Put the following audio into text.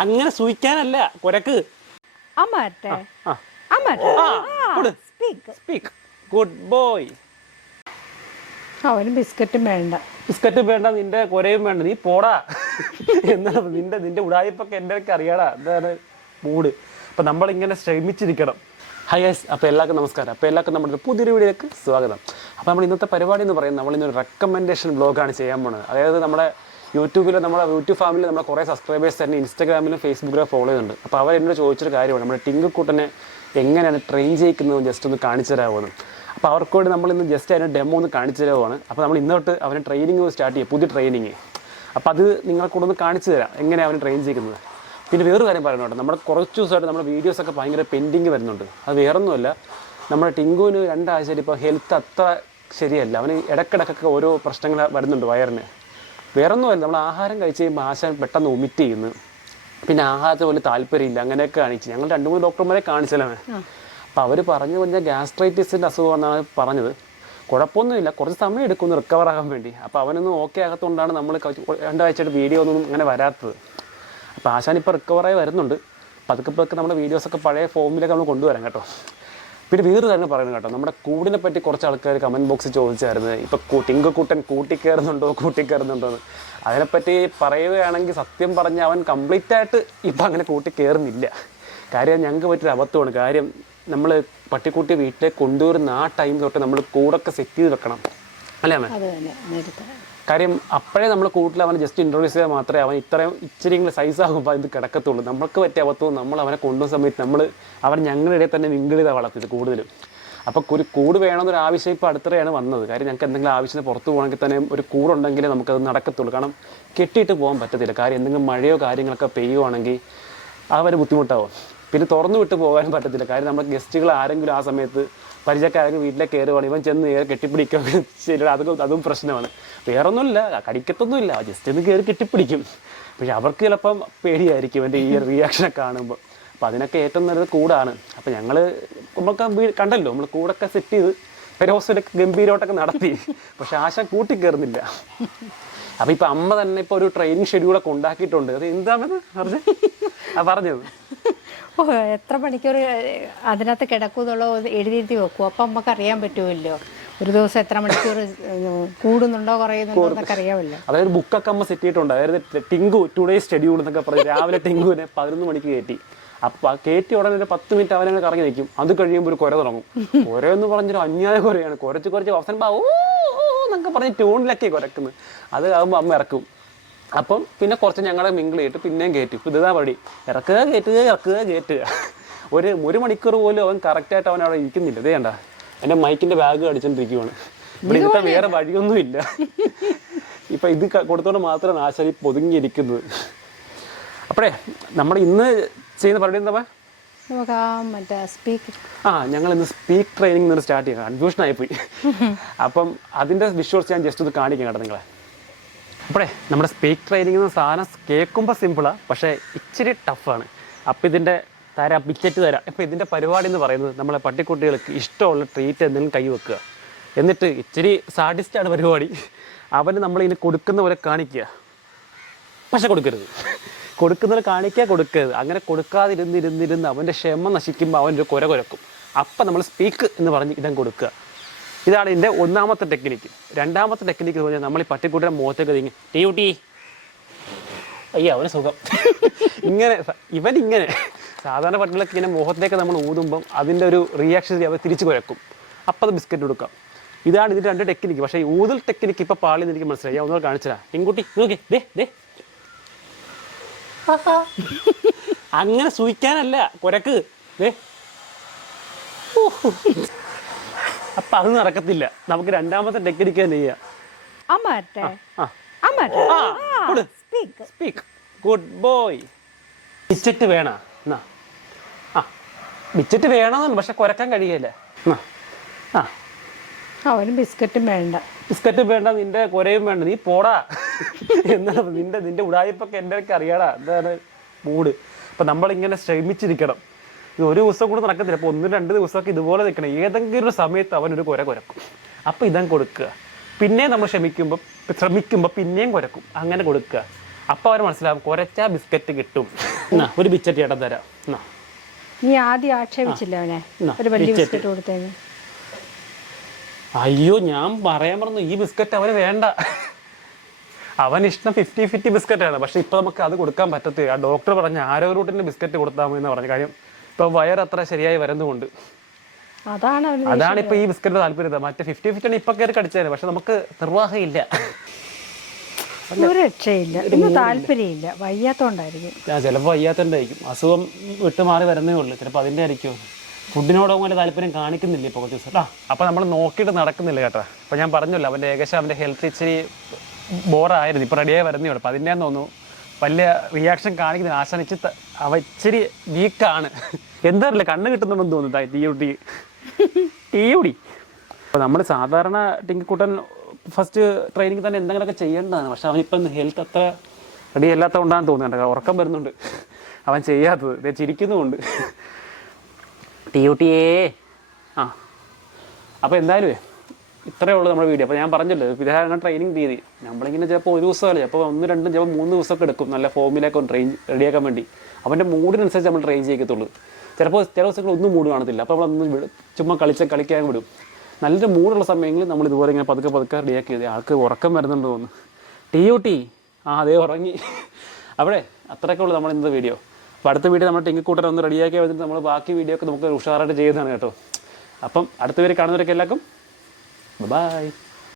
അങ്ങനെ സൂയിക്കാനല്ല കൊരക്ക്. Good boy. അവന് ബിസ്ക്കറ്റും വേണ്ട. ബിസ്ക്കറ്റും വേണ്ട, നിന്റെ കൊരയും വേണ്ട, നീ പോടാ എന്നാണ് നിന്റെ ഉടായ്പൊക്കെ എൻ്റെ ഒക്കെ അറിയാടാ. എന്താണ് മൂഡ്. അപ്പം നമ്മളിങ്ങനെ ശ്രമിച്ചിരിക്കണം. ഹൈ ഗൈസ്, അപ്പോൾ എല്ലാവർക്കും നമസ്കാരം. അപ്പോൾ എല്ലാവർക്കും നമ്മുടെ പുതിയൊരു വീഡിയോയിലേക്ക് സ്വാഗതം. അപ്പോൾ നമ്മൾ ഇന്നത്തെ പരിപാടി എന്ന് പറയുന്നത് നമ്മളിന്നൊരു റെക്കമെൻഡേഷൻ ബ്ലോഗാണ് ചെയ്യാൻ പോകുന്നത്. അതായത് നമ്മുടെ യൂട്യൂബ് ഫാമിലിയിൽ നമ്മളെ കുറേ സബ്സ്ക്രൈബേഴ്സ് തന്നെ ഇൻസ്റ്റാഗ്രാമിലും ഫേസ്ബുക്കിലും ഫോളോ ചെയ്യുന്നുണ്ട്. അപ്പോൾ അവരെന്നോട് ചോദിച്ചൊരു കാര്യമാണ്, നമ്മുടെ ടിങ്കുക്കുട്ടനെ എങ്ങനെയാണ് ട്രെയിൻ ചെയ്യിക്കുന്നത് ജസ്റ്റ് ഒന്ന് കാണിച്ചു തരാമെന്ന്. അപ്പോൾ അവർക്ക് വേണ്ടി നമ്മളിന്ന് ജസ്റ്റ് അതിൻ്റെ ഡെമോ ഒന്ന് കാണിച്ചു തരാവുകയാണ്. അപ്പോൾ നമ്മൾ ഇന്നോട്ട് അവന് ട്രെയിനിങ് സ്റ്റാർട്ട് ചെയ്യും, പുതിയ ട്രെയിനിങ്. അപ്പോൾ അത് നിങ്ങൾക്കൂടെ ഒന്ന് കാണിച്ചു തരാം എങ്ങനെയാണ് അവന് ട്രെയിൻ ചെയ്യുന്നത്. പിന്നെ വേറൊരു കാര്യം പറയണോട്ടെ, നമ്മുടെ കുറച്ച് ദിവസമായിട്ട് നമ്മുടെ വീഡിയോസൊക്കെ ഭയങ്കര പെൻഡിങ് വരുന്നുണ്ട്. അത് വേറൊന്നുമല്ല, നമ്മുടെ ടിങ്കുവിന് 2 ആഴ്ചയായിട്ട് ഇപ്പോൾ ഹെൽത്ത് അത്ര ശരിയല്ല. അവന് ഇടയ്ക്കിടയ്ക്കൊക്കെ ഓരോ പ്രശ്നങ്ങൾ വരുന്നുണ്ട് വയറിന്. വേറൊന്നുമല്ല, നമ്മൾ ആഹാരം കഴിച്ച് കഴിയുമ്പോൾ ആശാൻ പെട്ടെന്ന് വൊമിറ്റ് ചെയ്യുന്നു. പിന്നെ ആഹാരത്തിന് പോലും താല്പര്യമില്ല. അങ്ങനെയൊക്കെ കാണിച്ച് ഞങ്ങൾ 2-3 ഡോക്ടർമാരെ കാണിച്ചാലാണ്. അപ്പോൾ അവർ പറഞ്ഞു കഴിഞ്ഞാൽ ഗ്യാസ്ട്രൈറ്റിസിൻ്റെ അസുഖമെന്നാണ് പറഞ്ഞത്. കുഴപ്പമൊന്നുമില്ല, കുറച്ച് സമയം എടുക്കുന്നു റിക്കവർ ആകാൻ വേണ്ടി. അപ്പോൾ അവനൊന്നും ഓക്കെ ആകത്തുകൊണ്ടാണ് നമ്മൾ 2 ആഴ്ചയായിട്ട് വീഡിയോ ഒന്നും അങ്ങനെ വരാത്തത്. അപ്പോൾ ആശാൻ ഇപ്പോൾ റിക്കവറായി വരുന്നുണ്ട്. പതുക്കെ നമ്മുടെ വീഡിയോസൊക്കെ പഴയ ഫോമിലൊക്കെ നമ്മൾ കൊണ്ടുവരാം കേട്ടോ. പിന്നെ വേറൊരു കാര്യം പറയുന്നത് കേട്ടോ, നമ്മുടെ കൂടിനെ പറ്റി കുറച്ച് ആൾക്കാർ കമൻറ്റ് ബോക്സിൽ ചോദിച്ചായിരുന്നു, ഇപ്പോൾ ടിങ്കുക്കുട്ടൻ കൂട്ടിക്കയറുന്നുണ്ടോ എന്ന്. അതിനെപ്പറ്റി പറയുകയാണെങ്കിൽ സത്യം പറഞ്ഞാൽ അവൻ കംപ്ലീറ്റ് ആയിട്ട് ഇപ്പം അങ്ങനെ കൂട്ടിക്കയറുന്നില്ല. കാര്യം ഞങ്ങൾക്ക് പറ്റിയൊരു അബദ്ധമാണ്. കാര്യം നമ്മൾ പട്ടിക്കുട്ടി വീട്ടിലേക്ക് കൊണ്ടുവരുന്ന ആ ടൈം തൊട്ട് നമ്മൾ കൂടൊക്കെ സെറ്റ് ചെയ്ത് വെക്കണം, അല്ലേ അമ്മ? കാര്യം അപ്പോഴേ നമ്മൾ കൂട്ടിൽ അവനെ ജസ്റ്റ് ഇൻട്രൊഡ്യൂസ് ചെയ്താൽ മാത്രമേ അവൻ ഇച്ചിരി സൈസ് ആകുമ്പോൾ ഇത് കിടക്കത്തുള്ളൂ. നമുക്ക് പറ്റിയ അബദ്ധവും നമ്മൾ അവനെ കൊണ്ടുവന്ന സമയത്ത് അവൻ ഞങ്ങളുടെ ഇടയിൽ തന്നെ മിങ്കിൾ ചെയ്താണ് വളർത്തിയത് കൂടുതലും. അപ്പോൾ ഒരു കൂട് വേണമെന്നൊരു ആവശ്യം ഇപ്പോൾ അടുത്തിടെയാണ് വന്നത്. കാര്യം ഞങ്ങൾക്ക് എന്തെങ്കിലും ആവശ്യത്തിന് പുറത്ത് പോകണമെങ്കിൽ തന്നെ ഒരു കൂടുണ്ടെങ്കിലേ നമുക്കത് നടക്കത്തുള്ളൂ. കാരണം കെട്ടിയിട്ട് പോകാൻ പറ്റത്തില്ല. കാര്യം എന്തെങ്കിലും മഴയോ കാര്യങ്ങളൊക്കെ പെയ്യുവാണെങ്കിൽ അവർ ബുദ്ധിമുട്ടാവും. പിന്നെ തുറന്നു വിട്ട് പോകാനും പറ്റത്തില്ല. കാര്യം നമ്മുടെ ഗസ്റ്റുകൾ ആരെങ്കിലും ആ സമയത്ത് പരിചയക്കാരെങ്കിലും വീട്ടിലേക്ക് കയറുവാണെങ്കിൽ ഇവൻ ചെന്ന് കെട്ടിപ്പിടിക്കുക ശരി, അതും പ്രശ്നമാണ്. വേറൊന്നുമില്ല, കടിക്കത്തൊന്നുമില്ല, ജസ്റ്റ് ഒന്ന് കയറി കെട്ടിപ്പിടിക്കും. പക്ഷെ അവർക്ക് ചിലപ്പം പേടിയായിരിക്കും എൻ്റെ ഈ റിയാക്ഷനെ കാണുമ്പോൾ. അപ്പോൾ അതിനൊക്കെ ഏറ്റവും നല്ലത് കൂടാണ്. അപ്പോൾ നമുക്ക് കണ്ടല്ലോ, നമ്മൾ കൂടൊക്കെ സെറ്റ് ചെയ്ത് പെരോസിലൊക്കെ ഗംഭീരമായിട്ടൊക്കെ നടത്തി. പക്ഷെ ആശ കൂട്ടിക്കയറുന്നില്ല. അപ്പോൾ ഇപ്പോൾ അമ്മ തന്നെ ഇപ്പോൾ ഒരു ട്രെയിനിങ് ഷെഡ്യൂളൊക്കെ ഉണ്ടാക്കിയിട്ടുണ്ട്. അത് എന്താണെന്ന് പറഞ്ഞത് എത്ര മണിക്കൂർ അതിനകത്ത് കിടക്കുമെന്നുള്ള എഴുതി വെക്കും. അപ്പം നമുക്ക് അറിയാൻ പറ്റുമല്ലോ ഒരു ദിവസം എത്ര മണിക്കൂർ കൂടുന്നുണ്ടോ കുറയുന്നുണ്ടോ എന്നൊക്കെ അറിയാമല്ലോ. അതായത് ബുക്കൊക്കെ അമ്മ സെറ്റ് ചെയ്തിട്ടുണ്ട്. അതായത് ടിങ്കു ടുഡേയ്സ് ഷെഡ്യൂൾ എന്നൊക്കെ പറഞ്ഞ് രാവിലെ ടിങ്കുവിനെ 11 മണിക്ക് കയറ്റി. അപ്പം കയറ്റി ഉടനെ ഒരു 10 മിനിറ്റ് അവനെ കറങ്ങി നിൽക്കും. അത് കഴിയുമ്പോൾ ഒരു കുര തുടങ്ങും. കുരയെന്ന് പറഞ്ഞൊരു അന്യായ കുരയാണ്. കുറച്ച് അവസാനം ഓ എന്നൊക്കെ പറഞ്ഞ് ട്യൂണിലൊക്കെ കുരക്കുന്നത്. അത് ആകുമ്പോൾ അമ്മ ഇറക്കും. അപ്പം പിന്നെ കുറച്ച് ഞങ്ങളെ മിങ്കിൾ ചെയ്തിട്ട് പിന്നെയും കയറ്റും. ഇപ്പം ഇതാ പടി, ഇറക്കുക കയറ്റുക. ഒരു മണിക്കൂർ പോലും അവൻ കറക്റ്റായിട്ട് അവൻ അവിടെ ഇരിക്കുന്നില്ല. ഇതേ കണ്ട, എൻ്റെ മൈക്കിൻ്റെ ബാഗ് അടിച്ചോണ്ടിരിക്കുവാണ്. ഇവിടെ ഇരുത്താൻ വേറെ വഴിയൊന്നുമില്ല. ഇപ്പം ഇത് കൊടുത്തോണ്ട് മാത്രമാണ് ആശാരി പൊതുങ്ങിയിരിക്കുന്നത്. അപ്പോഴേ നമ്മൾ ഇന്ന് ചെയ്യുന്ന പരിപാടി എന്താ? ഞങ്ങൾ ഇന്ന് സ്പീക്ക് ട്രെയിനിങ് സ്റ്റാർട്ട് ചെയ്യാം. കൺഫ്യൂഷൻ ആയിപ്പോയി. അപ്പം അതിൻ്റെ വിഷ്വൽസ് ഞാൻ ജസ്റ്റ് ഒന്ന് കാണിക്കാം കേട്ടോ നിങ്ങളെ. അപ്പോഴേ നമ്മുടെ സ്പീക്ക് ട്രെയിനിങ് എന്ന സാധനം കേൾക്കുമ്പോൾ സിമ്പിളാണ്, പക്ഷേ ഇച്ചിരി ടഫാണ്. അപ്പോൾ ഇതിൻ്റെ ബിക്കറ്റ് തരാം. ഇപ്പോൾ ഇതിൻ്റെ പരിപാടി എന്ന് പറയുന്നത് നമ്മളെ പട്ടിക്കുട്ടികൾക്ക് ഇഷ്ടമുള്ള ട്രീറ്റ് എന്തെങ്കിലും കൈ വെക്കുക. എന്നിട്ട് ഇച്ചിരി സാഡിസ്റ്റാണ് പരിപാടി. അവന് നമ്മളിതിന് കൊടുക്കുന്ന പോലെ കാണിക്കുക, പക്ഷെ കൊടുക്കുന്നത് കൊടുക്കരുത്. അങ്ങനെ കൊടുക്കാതിരുന്നിരുന്നിരുന്ന് അവൻ്റെ ക്ഷമ നശിക്കുമ്പോൾ അവൻ്റെ കുര കുരക്കും. അപ്പം നമ്മൾ സ്പീക്ക് എന്ന് പറഞ്ഞ് ഇതം കൊടുക്കുക. ഇതാണ് ഇതിൻ്റെ ഒന്നാമത്തെ ടെക്നിക്ക്. രണ്ടാമത്തെ ടെക്നിക്ക് എന്ന് പറഞ്ഞാൽ നമ്മൾ ഈ പട്ടിക്കുട്ടിയുടെ മുഖത്തേക്ക് തിങ്ങി ടീ അയ്യോ അവന് സുഖം ഇവനിങ്ങനെ സാധാരണ പട്ടികളൊക്കെ ഇങ്ങനെ മുഖത്തേക്ക് നമ്മൾ ഊതുമ്പം അതിൻ്റെ ഒരു റിയാക്ഷൻ അവർ തിരിച്ചു കുരക്കും. അപ്പം അത് ബിസ്ക്കറ്റ് കൊടുക്കാം. ഇതാണ് ഇതിൻ്റെ 2 ടെക്നിക്ക്. പക്ഷേ ഊതൽ ടെക്നിക്ക് ഇപ്പോൾ പാളിന്ന് എനിക്ക് മനസ്സിലായി. ഞാൻ ഒന്നുകൂടെ കാണിച്ചതാ. ടിങ്കുട്ടി നോക്കി ദേ അങ്ങനെ സൂയിക്കാനല്ല കുരക്ക് ദേ. അപ്പം അത് നടക്കത്തില്ല. നമുക്ക് രണ്ടാമത്തെ ടെക്നിക്ക് തന്നെ ചെയ്യാം. Good boy. ബിസ്ക്കറ്റ് വേണോ? ബിസ്ക്കറ്റ് വേണമെന്നു, പക്ഷെ കുരക്കാൻ കഴിയല്ല. അവന് ബിസ്ക്കറ്റും വേണ്ട, നിന്റെ കുരയും വേണ്ട, നീ പോടാ എന്നാണ് നിന്റെ ഉടായ്പൊക്കെ എൻ്റെ ഒക്കെ അറിയാടാ. എന്താണ് മൂഡ്. അപ്പം നമ്മളിങ്ങനെ ശ്രമിച്ചിരിക്കണം. ഇത് ഒരു ദിവസം കൂടെ നടക്കത്തില്ല. അപ്പോൾ 1-2 ദിവസമൊക്കെ ഇതുപോലെ നിൽക്കണം. ഏതെങ്കിലും ഒരു സമയത്ത് അവനൊരു കുര കുരക്കും. അപ്പോൾ ഇതം കൊടുക്കുക. പിന്നെയും നമ്മൾ ശ്രമിക്കുമ്പോൾ പിന്നെയും കുരക്കും. അങ്ങനെ കൊടുക്കുക. അപ്പോൾ അവർ മനസ്സിലാവും കുരച്ചാ ബിസ്ക്കറ്റ് കിട്ടും. എന്നാ ഒരു ബിസ്ക്കറ്റ് ചേട്ടൻ തരാം. എന്നാ നീ ആദ്യം ആക്ഷേപിച്ചില്ല അവനെ ഒരു വലിയ ബിസ്ക്കറ്റ് കൊടുത്തേന്. അയ്യോ ഞാൻ പറയാൻ പറഞ്ഞു ഈ ബിസ്ക്കറ്റ് അവന് വേണ്ട, അവൻ ഇഷ്ടം 50-50 ബിസ്ക്കറ്റാണ്. പക്ഷെ ഇപ്പൊ നമുക്ക് അത് കൊടുക്കാൻ പറ്റത്തില്ല. ആ ഡോക്ടർ പറഞ്ഞ ആരോഗ്യത്തിൻ്റെ ബിസ്ക്കറ്റ് കൊടുത്താൽ മതി എന്ന് പറഞ്ഞു. കാര്യം ഇപ്പൊ വയറത്ര ശരിയായി വരുന്നതുകൊണ്ട് അതാണ് ഇപ്പൊ ഈ ബിസ്ക്കറ്റ് താല്പര്യത. മറ്റേ 50-50 ആണ് ഇപ്പൊ കയറി കടിച്ചത്. പക്ഷെ നമുക്ക് നിർവാഹമില്ല, ഒരു രക്ഷയില്ല, പിന്നെ താല്പര്യമില്ല, വയ്യാത്തോണ്ടായിരിക്കും. ചിലപ്പോൾ വയ്യാത്തോണ്ടായിരിക്കും, അസുഖം വിട്ടുമാറി വരുന്നേ ഉള്ളൂ. ചിലപ്പോൾ അതിൻ്റെ ആയിരിക്കും. ഫുഡിനോടൊന്നും വലിയ താല്പര്യം കാണിക്കുന്നില്ല ഇപ്പോൾ കുറച്ച് ദിവസം. അപ്പോൾ നമ്മൾ നോക്കിയിട്ട് നടക്കുന്നില്ല കേട്ടോ. അപ്പോൾ ഞാൻ പറഞ്ഞല്ലോ അവൻ്റെ ഏകദേശം അവൻ്റെ ഹെൽത്ത് ഇച്ചിരി ബോറായിരുന്നു. ഇപ്പോൾ റെഡിയായി വരുന്നേ ഉള്ളൂ. അപ്പോൾ അതിൻ്റെ തോന്നുന്നു വലിയ റിയാക്ഷൻ കാണിക്കുന്നില്ല. ആശാനിച്ച് അവ ഇച്ചിരി വീക്കാണ്. എന്താ അറിയില്ല, കണ്ണ് കിട്ടുന്നുണ്ടെന്ന് തോന്നുന്നു തീയുടി. അപ്പോൾ നമ്മൾ സാധാരണ ടിങ്കിക്കുട്ടൻ ഫസ്റ്റ് ട്രെയിനിങ് തന്നെ എന്തെങ്കിലുമൊക്കെ ചെയ്യേണ്ടതാണ്. പക്ഷെ അവനിപ്പം ഹെൽത്ത് അത്ര റെഡി അല്ലാത്തത് കൊണ്ടാണെന്ന് തോന്നുന്നുണ്ട്. ഉറക്കം വരുന്നുണ്ട്, അവൻ ചെയ്യാത്തത്. ഇതേ ചിരിക്കുന്നുമുണ്ട്. TUTയേ ആ. അപ്പോൾ എന്തായാലും ഇത്രയേ ഉള്ളൂ നമ്മുടെ വീഡിയോ. അപ്പോൾ ഞാൻ പറഞ്ഞല്ലോ ഇതാണ് ട്രെയിനിങ് തീയതി. നമ്മളിങ്ങനെ ചിലപ്പോൾ ഒരു ദിവസമല്ല, ചിലപ്പോൾ 1-2 ചിലപ്പോൾ 3 ദിവസമൊക്കെ എടുക്കും നല്ല ഫോമിലേക്ക് ഒന്ന് റെഡിയാക്കാൻ വേണ്ടി. അവൻ്റെ മൂഡിനനുസരിച്ച് നമ്മൾ ട്രെയിൻ ചെയ്യത്തുള്ളൂ. ചിലപ്പോൾ ചില ദിവസങ്ങൾ ഒന്നും മൂഡ് കാണത്തില്ല. അപ്പോൾ നമ്മളൊന്നും ചുമ്മാ കളിക്കാൻ വിടും. നല്ലൊരു മൂടുള്ള സമയങ്ങളിൽ നമ്മൾ ഇതുപോലെ ഇങ്ങനെ പതുക്കെ റെഡിയാക്കി ചെയ്ത് ആൾക്ക് ഉറക്കം വരുന്നുണ്ട് തോന്നുന്നു. TUT അതേ ഉറങ്ങി. അവിടെ അത്രയൊക്കെ ഉള്ളൂ നമ്മൾ ഇന്നത്തെ വീഡിയോ. അപ്പോൾ അടുത്ത വീഡിയോ നമ്മൾ ടിങ്കിക്കൂട്ടൻ ഒന്ന് റെഡിയാക്കി വന്നിട്ട് നമ്മൾ ബാക്കി വീഡിയോ ഒക്കെ നമുക്ക് ഉഷാറായിട്ട് ചെയ്യുന്നതാണ് കേട്ടോ. അപ്പം അടുത്ത പേര് കാണുന്നവരൊക്കെ എല്ലാവർക്കും ബൈ.